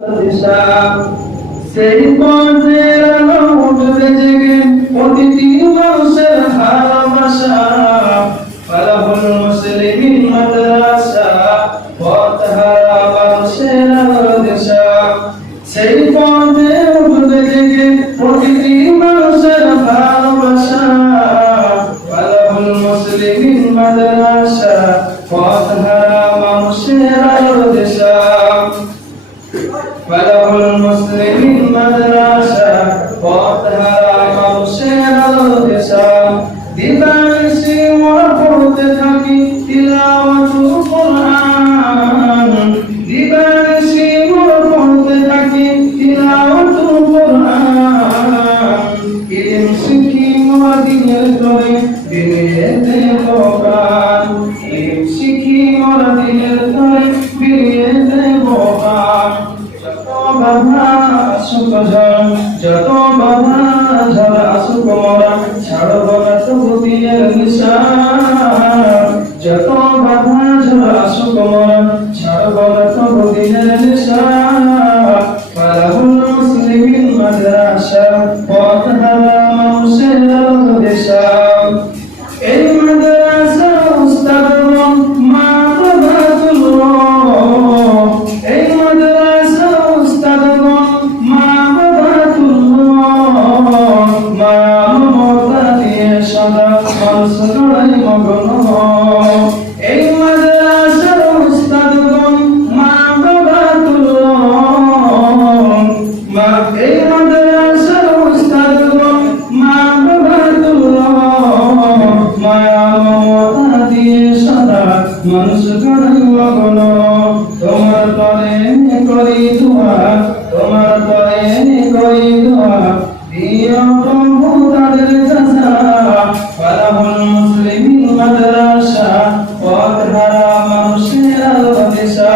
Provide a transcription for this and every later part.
দিশা সেই পথের আলো উঠবে জেগে প্রতিটি মানুষের ভালোবাসা ফালাহুল মুসলিমিন মাদ্রাসা পথহারা মানুষের আলোর দিশা সেই পথে উঠবে জেগে প্রতিটি মানুষের ভালোবাসা ফালাহুল মুসলিমিন মাদ্রাসা পথহারা মানুষের আলোর দিশা ফালাহুল মুসলিমিন মাদ্রাসা পথহারা মানুষের আলোর দিশা দিবানিশি মোরা পড়তে থাকি তিলাওয়াতুল কোরআন দিবানিশি মোরা পড়তে থাকি তিলাওয়াতুল কোরআন ইলম শিখি মোরা দিনের তরে বিলিয়ে দেব প্রাণ ইলম শিখি মোরা দিনের তরে বিলিয়ে দেব প্রাণ যত বাধা ঝড় আসুক মোরা ছাড়ব না তবু দিনের নিশা যত বাধা ঝড় আসুক মোরা ছাড়ব না তবু দিনের নিশা ফালাহুল মুসলিমিন মাদ্রাসা পথহারা মানুষের আলোর দিশা এই মাদ্রাসা উস্তাদগণ মা প্রভাতুল্লাহ এই মাদ্রাসা উস্তাদগণ মা প্রভাতুল্লাহ মা মমতা দিয়ে সদা মানুষ গড়াই মগ্ন এই মাদ্রাসার উস্তাদগণ মা প্রভাতুল্লাহ মা এই মাদ্রাসার উস্তাদগণ মা প্রভাতুল্লাহ মা মমতা দিয়ে সদা মানুষ গড়াই মগ্ন তোমার তরে করি দোয়া তোমার তরে করি দোয়া দিও প্রভু তাদের জাযা ফালাহুল মুসলিমিন মাদ্রাসা পথহারা মানুষের আলোর দিশা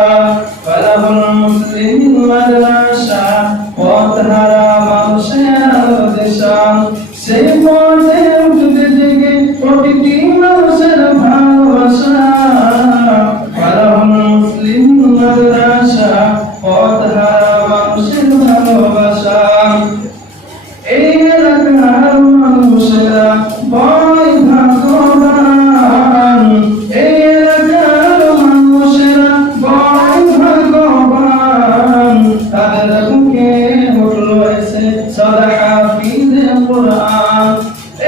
ফালাহুল মুসলিমিন মাদ্রাসা পথহারা মানুষের আলোর দিশা সেই পথে উঠবে জেগে প্রতিটি মানুষের ভালোবাসা ফালাহুল মুসলিমিন মাদ্রাসা পথহারা মানুষের ভালোবাসা এই এলাকার মানুষেরা বড়ই ভাগ্যবান এই এলাকার মানুষেরা বড়ই ভাগ্যবান তাদের বুকে উঠলো এসে সদা হাফিজে কোরআন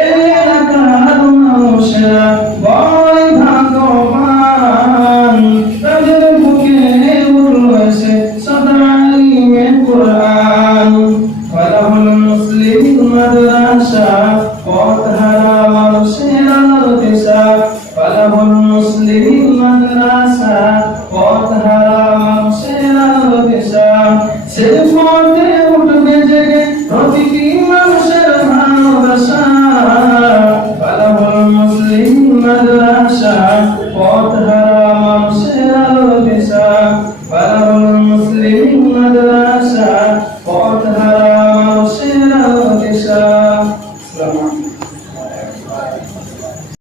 এই এলাকার মানুষেরা বড়ই ভাগ্যবান তাদের বুকে উঠলো এসে সদা আলিমে কোরআন ফালাহুল মুসলিমিন মাদ্রাসা পথহারা মানুষের আলোর দিশা ফালাহুল মুসলিমিন মাদ্রাসা পথহারা মানুষের আলোর দিশা সেই পথে উঠবে জেগে প্রতিটি মানুষের ভালোবাসা ফালাহুল মুসলিমিন মাদ্রাসা পথহারা মানুষের আলোর দিশা ফালাহুল মুসলিমিন